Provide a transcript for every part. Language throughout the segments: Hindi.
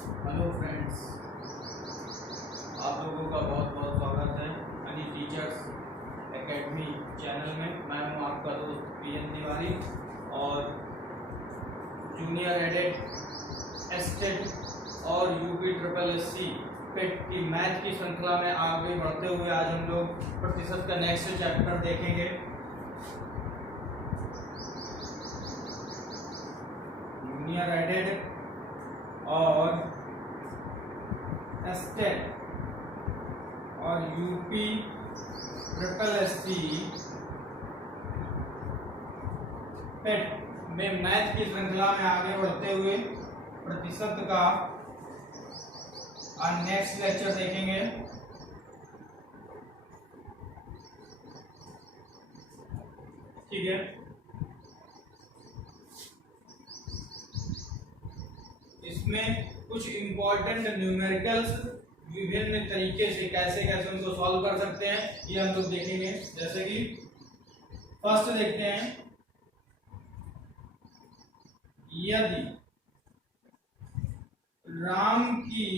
हेलो फ्रेंड्स, आप लोगों का बहुत बहुत स्वागत है अनी टीचर्स एकेडमी चैनल में। मैं हूं आपका दोस्त पीएन तिवारी और जूनियर एडेड एस्टेट और यूपी ट्रिपल एससी पेट की मैथ की श्रृंखला में आगे बढ़ते हुए आज हम लोग प्रतिशत का नेक्स्ट चैप्टर देखेंगे। जूनियर एडेड और एस्टेट और यूपी ट्रिपल एससी पेट में मैथ की श्रृंखला में आगे बढ़ते हुए प्रतिशत का नेक्स्ट लेक्चर देखेंगे। ठीक है, इसमें कुछ इंपॉर्टेंट न्यूमेरिकल्स विभिन्न तरीके से कैसे कैसे उनको सॉल्व कर सकते हैं ये हम लोग देखेंगे। जैसे कि फर्स्ट देखते हैं, यदि राम की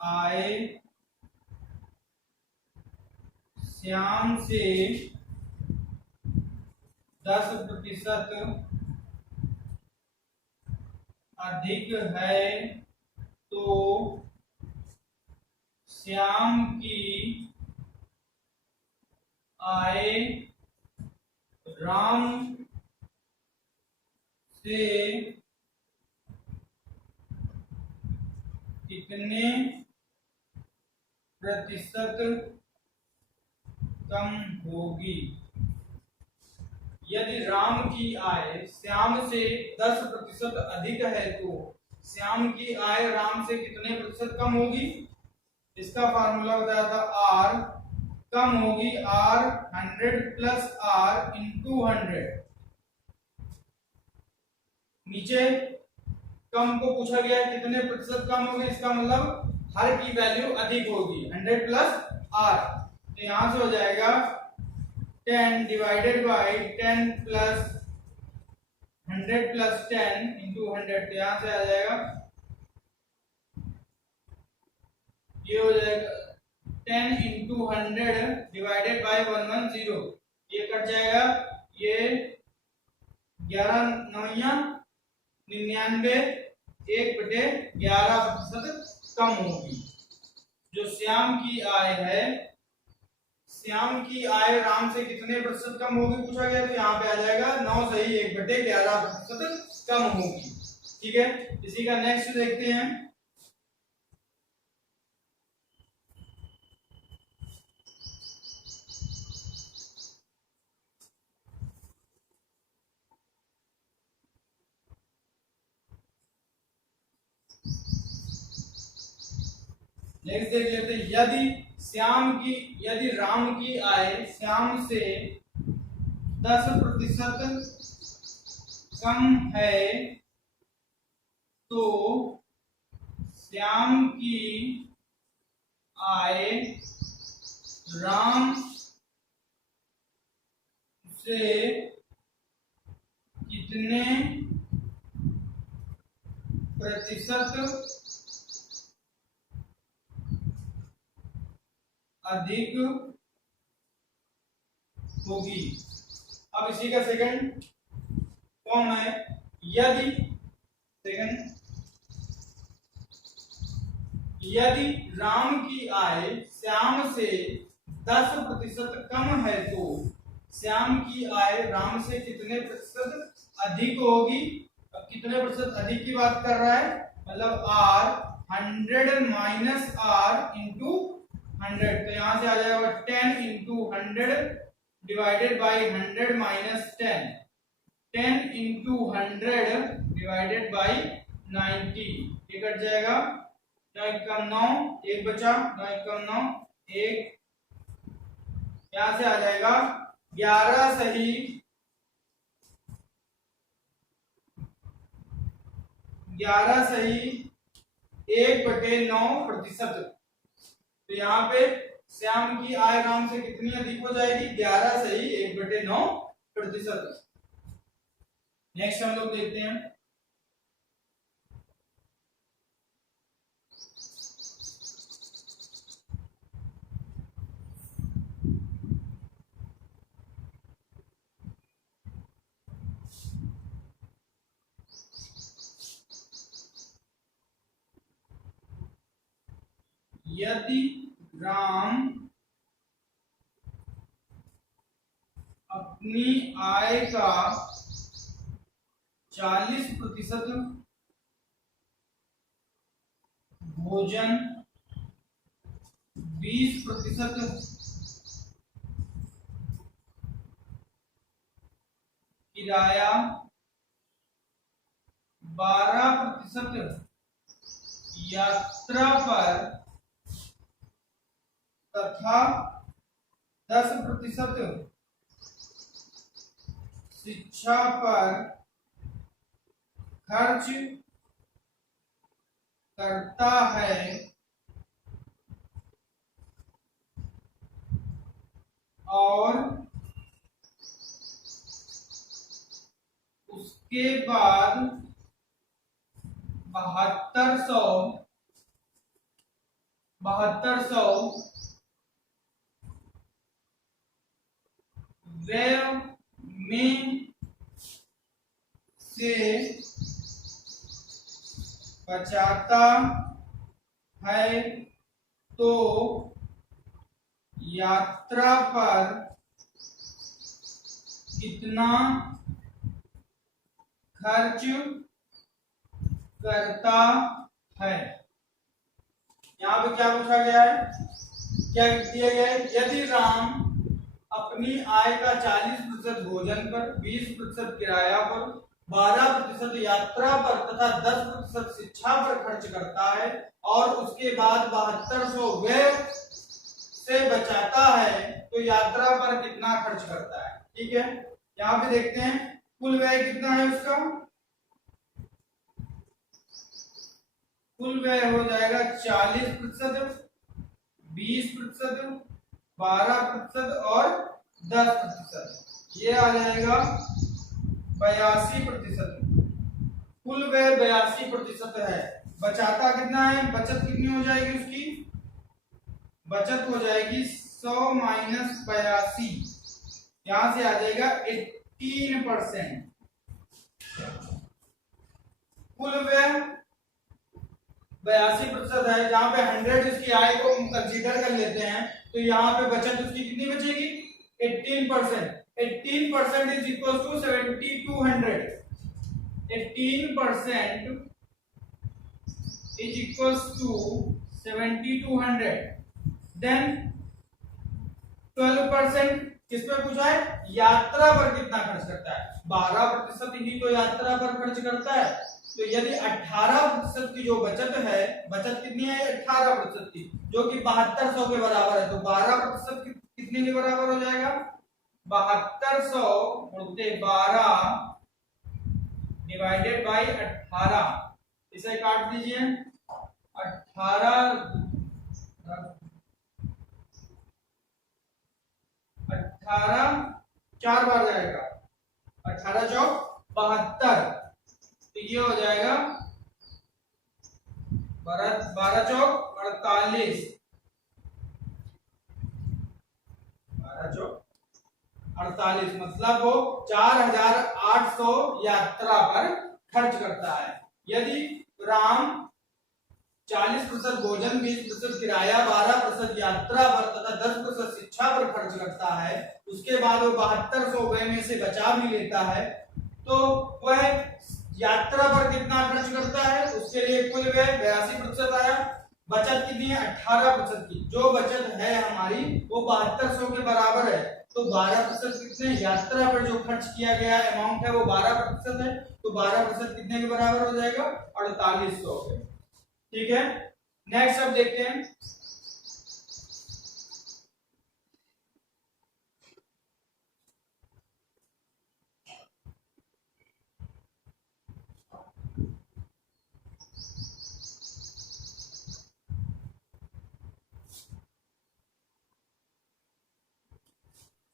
आय श्याम से 10% अधिक है तो श्याम की आय राम से कितने प्रतिशत कम होगी। यदि राम की आय श्याम से 10% अधिक है तो श्याम की आय राम से कितने प्रतिशत कम होगी। इसका फार्मूला बताया था आर कम होगी आर 100 प्लस आर इंटू 100। नीचे कम को पूछा गया है कितने प्रतिशत कम होगी, इसका मतलब हर की वैल्यू अधिक होगी 100 प्लस आर। तो यहां से हो जाएगा 10 divided by 10 plus 100 plus 10 into 100। तो यहां से आ जाएगा, ये हो जाएगा 10 इंटू 100 डिवाइडेड बाय 110। ये कट जाएगा, ये 11 9 99 1/11% कम होगी। जो श्याम की आय है, श्याम की आय राम से कितने प्रतिशत कम होगी पूछा गया, तो यहाँ पे आ जाएगा 9 सही 1/11% कम होगी। ठीक है, इसी का नेक्स्ट देखते हैं। नेक्स्ट देख लेते हैं, यदि राम की आय श्याम से 10% कम है तो श्याम की आय राम से कितने प्रतिशत अधिक होगी। अब इसी का सेकंड फॉर्म है, यदि राम की आय श्याम से 10% कम है तो श्याम की आय राम से कितने प्रतिशत अधिक होगी। अब कितने प्रतिशत अधिक की बात कर रहा है, मतलब आर 100 माइनस आर इंटू 100। तो यहां से आ जाएगा 10 into 100 divided by 100 minus 10, 10 into 100 divided by 90। ये कट जाएगा, 9 एकम 9, 1 बचा, 9 एकम 9 1। यहां से आ जाएगा 11 सही 1/9%। तो यहाँ पे श्याम की आय राम से कितनी अधिक हो जाएगी, 11 सही 1/9%। नेक्स्ट हम लोग देखते हैं, यदि राम अपनी आय का 40% भोजन, 20% किराया, 12% यात्रा पर तथा 10% शिक्षा पर खर्च करता है, और उसके बाद 7200 व्यय में से बचाता है, तो यात्रा पर कितना खर्च करता है। यहाँ पे क्या पूछा गया है, क्या दिया गया है, यदि राम अपनी आय का 40% भोजन पर, 20% किराया पर, 12% यात्रा पर तथा 10% शिक्षा पर खर्च करता है, और उसके बाद 7200 व्यय से बचाता है, तो यात्रा पर कितना खर्च करता है। ठीक है, यहाँ पे देखते हैं कुल व्यय कितना है उसका। कुल व्यय हो जाएगा 40%, 20%, 12% और 10%, ये आ जाएगा 82%। कुल व्यय 82% है। बचाता कितना है, बचत कितनी हो जाएगी उसकी, बचत हो जाएगी 100 माइनस 82, यहां से आ जाएगा 18%। कुल व्यय 82% है, जहां पे 100 इसकी आय को कंसीडर कर लेते हैं, तो यहाँ पे बचत उसकी कितनी बचेगी, 18%। 18% is equal to 7200। 18% is equal to 7200। Then 12% किस पे पूछा है, यात्रा पर कितना खर्च करता है। 12% ही तो यात्रा पर खर्च करता है, तो यदि 18% की जो बचत है, बचत कितनी है 18% की, जो कि 7200 के बराबर है, तो 12% कितने के बराबर हो जाएगा, 7200 गुणित 12 डिवाइडेड बाई 18, इसे काट दीजिए। 18 4 बार जाएगा, 18 चौक 72, तो ये हो जाएगा 12 चौक 48, 12 चौक 48, मतलब वो 4800 यात्रा पर खर्च करता है। यदि राम 40% भोजन, 20% किराया, 12% यात्रा पर तथा 10% शिक्षा पर खर्च करता है, उसके बाद वो 7200 व्यय में से बचा भी लेता है, तो वह यात्रा पर कितना खर्च करता है, उसके लिए कुल व्यय 82% आया। बचत कितनी है 18% की, जो बचत है हमारी वो 7200 के बराबर है, तो 12% कितने, यात्रा पर जो खर्च किया गया अमाउंट है वो 12% है, तो 12% कितने के बराबर हो जाएगा, 4800 के। ठीक है, नेक्स्ट अब देखते हैं।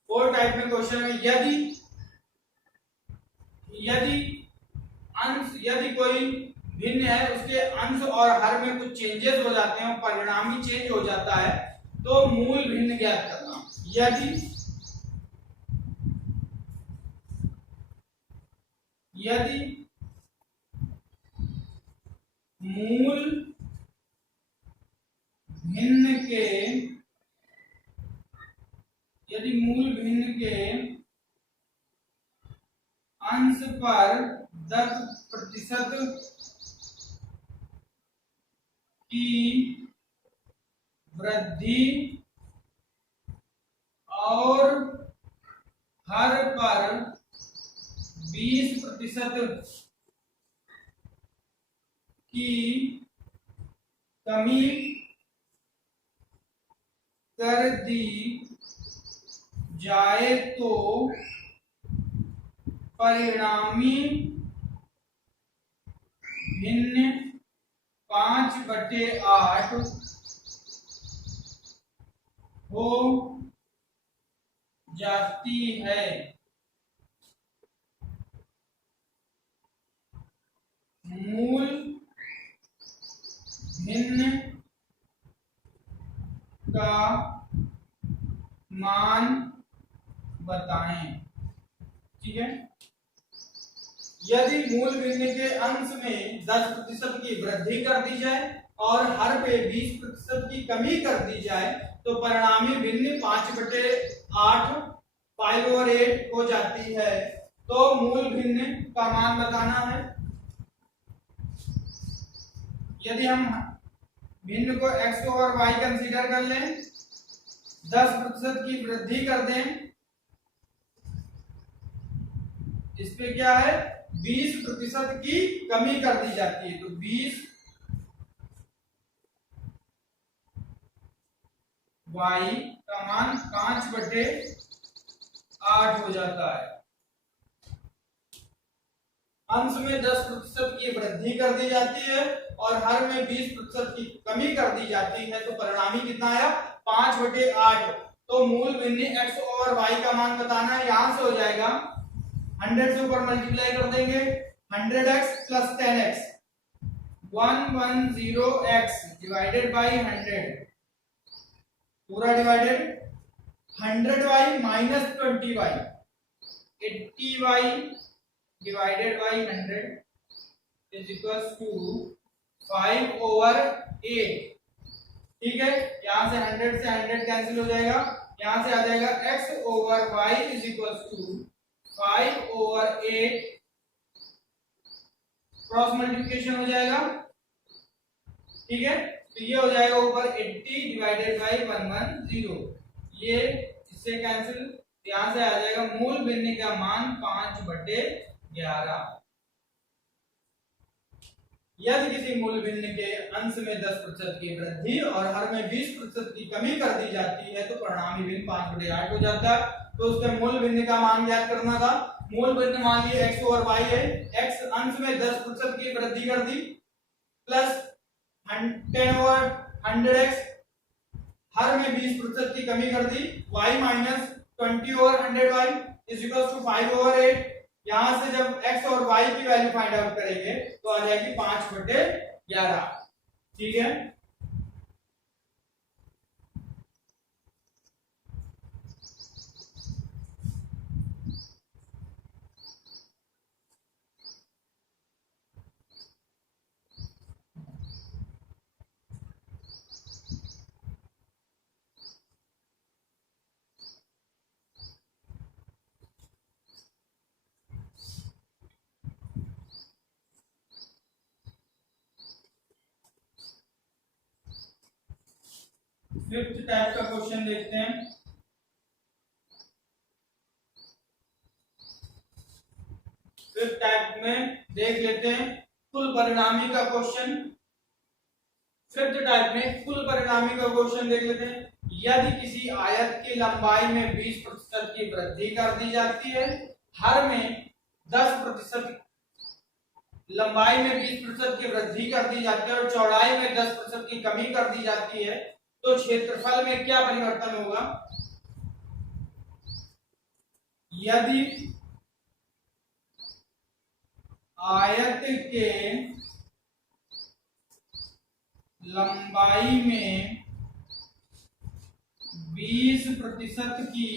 फोर टाइप में क्वेश्चन है, यदि कोई भिन्न है, उसके अंश और हर में कुछ चेंजेस हो जाते हैं, परिणामी चेंज हो जाता है, तो मूल भिन्न ज्ञात करना। यदि मूल भिन्न के यदि मूल भिन्न के अंश पर 10% की वृद्धि और हर पर 20% की कमी कर दी जाए तो परिणामी भिन्न 5/8 हो जाती है। मूल भिन्न का मान बताएं। ठीक है, यदि मूल भिन्न के अंश में 10% की वृद्धि कर दी जाए और हर पे 20% की कमी कर दी जाए तो परिणामी भिन्न 5/8 5/8 हो जाती है। तो मूल भिन्न का मान बताना है। यदि हम भिन्न को x और y कंसीडर कर लें, 10% की वृद्धि कर दें, इस पे क्या है 20% की कमी कर दी जाती है, तो 20 y का मान 5/8 हो जाता है। अंश में 10% की वृद्धि कर दी जाती है और हर में 20% की कमी कर दी जाती है, तो परिणामी कितना आया 5/8। तो मूल भिन्न x और y का मान बताना है। यहां से हो जाएगा 100 से ऊपर मल्टीप्लाई कर देंगे, 100x plus 10x 110x divided by 100 पूरा divided 100y minus 20y 80y divided by 100 is equals to 5/8। ठीक है, यहां से 100 से 100 कैंसिल हो जाएगा, यहां से आ जाएगा x/y is equals to 5/8 cross multiplication हो जाएगा। ठीक है, तो ये हो जाएगा ऊपर 80 डिवाइडेड बाई 110, ये इससे कैंसिल, यहां से आ जाएगा मूल भिन्न का मान 5/11। यदि किसी मूल भिन्न के अंश में 10% की वृद्धि और हर में 20% की कमी कर दी जाती है तो परिणामी भिन्न 5/8 हो जाता है। तो उसके मूल भिन्न का मान ज्ञात करना था। मूल भिन्न मान लिए x और y है, x अंश में 10% की वृद्धि कर दी प्लस 10/100x हर में 20% की कमी कर दी, y minus 20/100y is equal to 5/8। यहां से जब x और y की वैल्यू फाइंड आउट करेंगे तो आ जाएगी 5/11। ठीक है, फिफ्थ टाइप का क्वेश्चन देखते हैं। फिफ्थ टाइप में देख लेते हैं कुल परिणामी का क्वेश्चन। फिफ्थ टाइप में कुल परिणामी का क्वेश्चन देख लेते हैं। यदि किसी आयत की लंबाई में 20% की वृद्धि कर दी जाती है, हर में 10% लंबाई में 20% की वृद्धि कर दी जाती है और चौड़ाई में 10% की कमी कर दी जाती है, तो क्षेत्रफल में क्या परिवर्तन होगा? यदि आयत के लंबाई में 20% की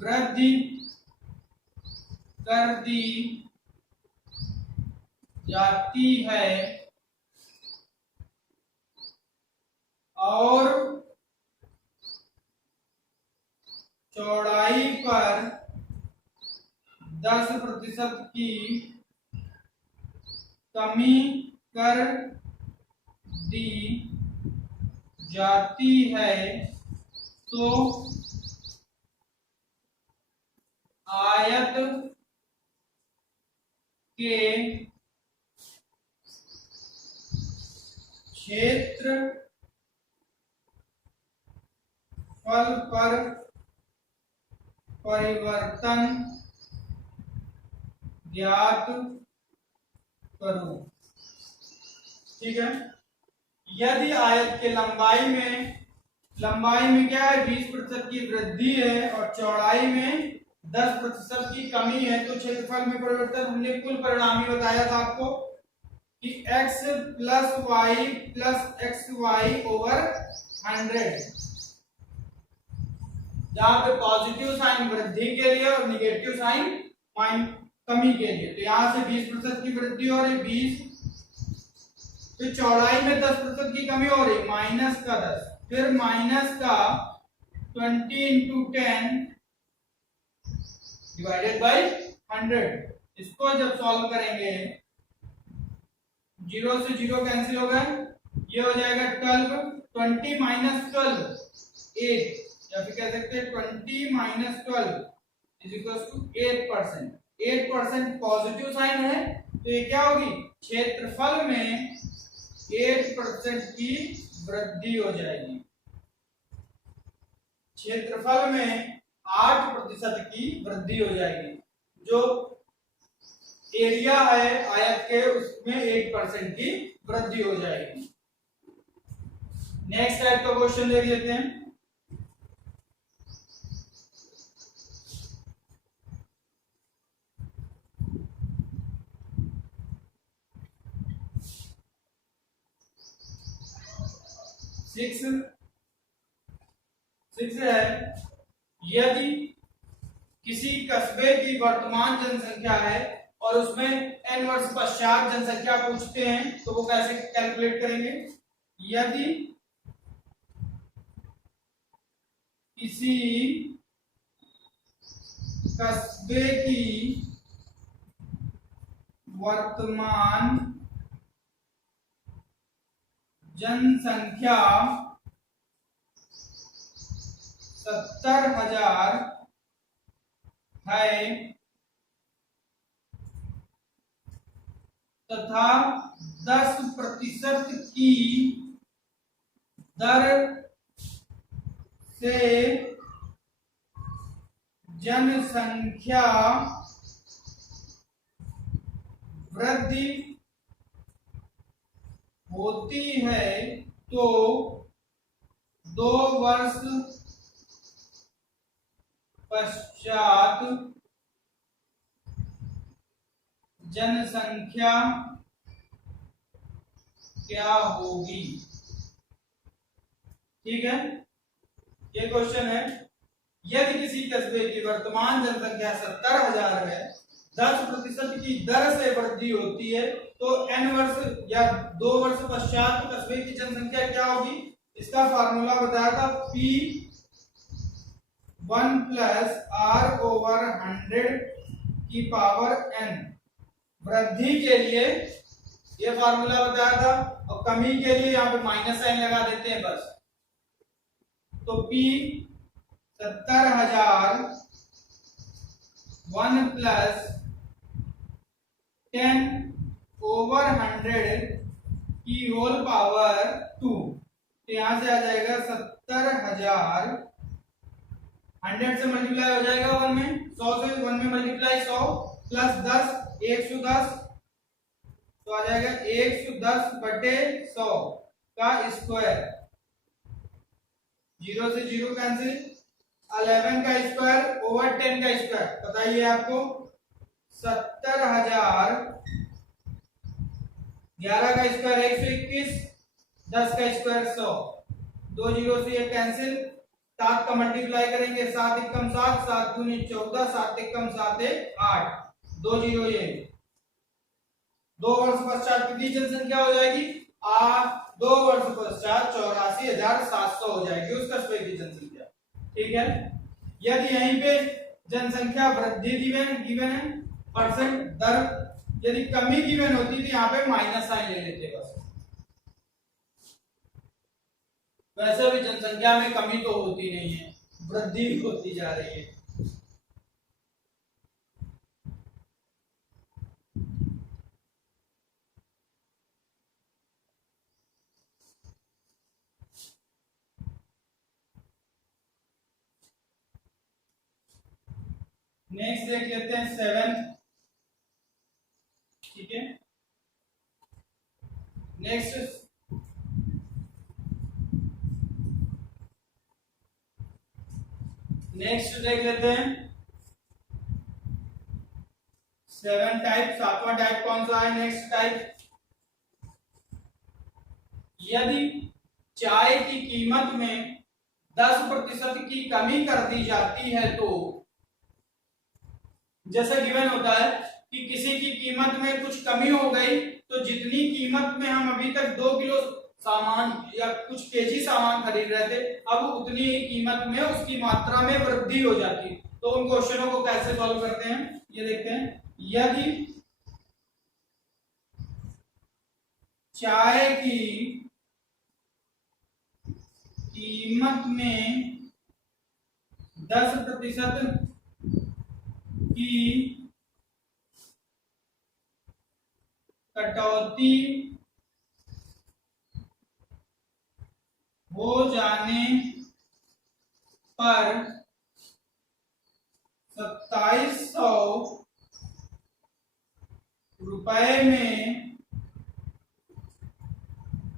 वृद्धि कर दी जाती है और चौड़ाई पर 10% की कमी कर दी जाती है तो आयत के क्षेत्रफल पर परिवर्तन ज्ञात करो। ठीक है, यदि आयत के लंबाई में क्या है 20% की वृद्धि है और चौड़ाई में 10% की कमी है तो क्षेत्रफल में परिवर्तन, हमने कुल परिणामी बताया था आपको कि x plus Y plus X Y over 100, जहां पे पॉजिटिव साइन वृद्धि के लिए और निगेटिव साइन कमी के लिए। तो यहां से 20% की वृद्धि हो रही 20, तो चौड़ाई में 10% की कमी हो रही माइनस का 10, फिर माइनस का 20 इंटू 10 डिवाइडेड बाई 100। इसको जब सॉल्व करेंगे 0 से 0 कैंसिल हो गए, ये हो जाएगा 12, 20 माइनस 12 8, या फिर कह सकते हैं 20 minus 12 is equal to 8%। 8% positive sign है तो ये क्या होगी, क्षेत्रफल में 8% की वृद्धि हो जाएगी, क्षेत्रफल में 8% की वृद्धि हो जाएगी। जो एरिया है आयत के उसमें 8% की वृद्धि हो जाएगी। नेक्स्ट टाइप का क्वेश्चन देख लेते हैं। सिक्स है, यदि किसी कस्बे की वर्तमान जनसंख्या है और उसमें n वर्ष पश्चात जनसंख्या पूछते हैं तो वो कैसे कैलकुलेट करेंगे। यदि किसी कस्बे की वर्तमान जनसंख्या 70,000 है तथा 10% की दर से जनसंख्या वृद्धि होती है तो 2 वर्ष पश्चात जनसंख्या क्या होगी। ठीक है, ये क्वेश्चन है, यदि किसी कस्बे की वर्तमान जनसंख्या 70,000 है, 10% की दर से वृद्धि होती है तो n वर्ष या 2 वर्ष पश्चात कस्बे की जनसंख्या क्या होगी। इसका फार्मूला बताया था P1 प्लस R ओवर 100 की पावर n। वृद्धि के लिए ये फार्मूला बताया था और कमी के लिए यहाँ पे माइनस साइन लगा देते हैं बस। तो P 70,000 1 प्लस 10 ओवर 100 की होल पावर 2, तो यहां से आ जाएगा 70,000, 100 से मल्टीप्लाई हो जाएगा 1 में, 100 से 1 में मल्टीप्लाई 100 प्लस 10 110, तो आ जाएगा 110 बटे 100 का स्क्वायर, 0 से 0 कैंसिल, 11 का स्क्वायर ओवर 10 का स्क्वायर। बताइए आपको 70,000, 11 का स्क्वायर 121, 10 का स्क्वायर 100, 2 जीरो से ये कैंसिल, 7 का मल्टीप्लाई करेंगे 7 एकम 7, 7 दूनी 14, 7 एकम 7 8, 2 जीरो ये 2 वर्ष पश्चात कितनी जनसंख्या हो जाएगी 2 वर्ष पश्चात 84,700 हो जाएगी उसका स्पेस की जनसंख्या। ठीक है, यदि यहीं पे जनसंख्या वृद्धि गिवन है परसेंट दर, यदि कमी गिवन होती तो यहाँ पे माइनस साइन ले लेते बस। वैसे भी जनसंख्या में कमी तो होती नहीं है, वृद्धि भी होती जा रही है। नेक्स्ट देख लेते हैं 7। ठीक है, नेक्स्ट देख लेते हैं 7 टाइप। 7वां टाइप कौन सा है? नेक्स्ट टाइप, यदि चाय की कीमत में 10% की कमी कर दी जाती है तो, जैसे गिवन होता है कि किसी की कीमत में कुछ कमी हो गई तो जितनी कीमत में हम अभी तक 2 किलो सामान या कुछ केजी सामान खरीद रहे थे, अब उतनी ही कीमत में उसकी मात्रा में वृद्धि हो जाती है। तो उन क्वेश्चनों को कैसे सॉल्व करते हैं ये देखते हैं। यदि चाय की कीमत में 10% की कटौती हो जाने पर 2700 रुपए में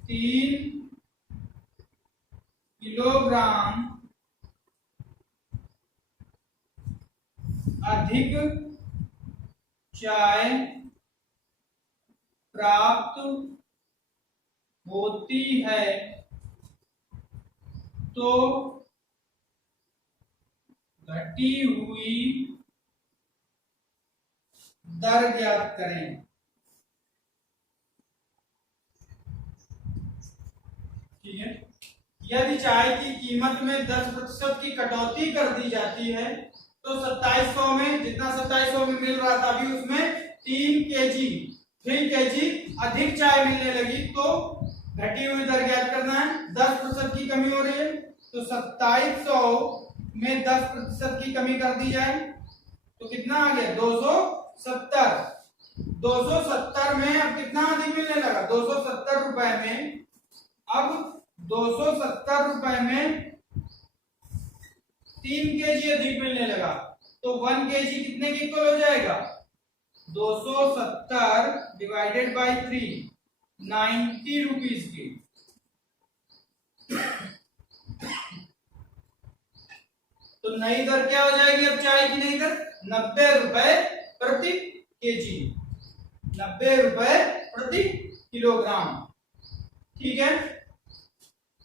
3 किलोग्राम अधिक चाय प्राप्त होती है तो घटी हुई दर ज्ञात करें। ठीक है, यदि चाय की कीमत में 10% की कटौती कर दी जाती है तो 2700 में, जितना 2700 में मिल रहा था अभी उसमें 3 केजी अधिक चाय मिलने लगी तो घटी हुई दर ज्ञात करना है। 10% की कमी हो रही है तो 2700 में 10% की कमी कर दी जाए तो कितना आ गया? 270। 270 में अब कितना अधिक मिलने लगा? 270 रुपए में, अब 270 रुपए में 3 केजी अधिक मिलने लगा तो 1 केजी कितने की इक्वल हो जाएगा? 270 डिवाइडेड बाई 3, 90 रुपीज की। तो नई दर क्या हो जाएगी? अब चाय की नई दर 90 रुपए प्रति केजी, 90 रुपए प्रति किलोग्राम। ठीक है,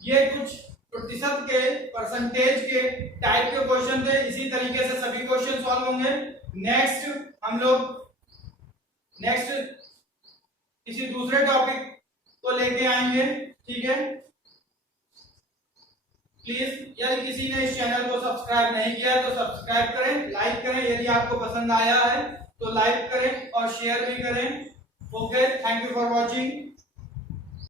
ये कुछ प्रतिशत के, परसेंटेज के टाइप के क्वेश्चन थे। इसी तरीके से सभी क्वेश्चन सॉल्व होंगे। नेक्स्ट हम लोग किसी दूसरे टॉपिक को लेके आएंगे। ठीक है, प्लीज यदि किसी ने इस चैनल को सब्सक्राइब नहीं किया तो सब्सक्राइब करें, लाइक करें, यदि आपको पसंद आया है तो लाइक करें और शेयर भी करें। Okay, thank you for watching.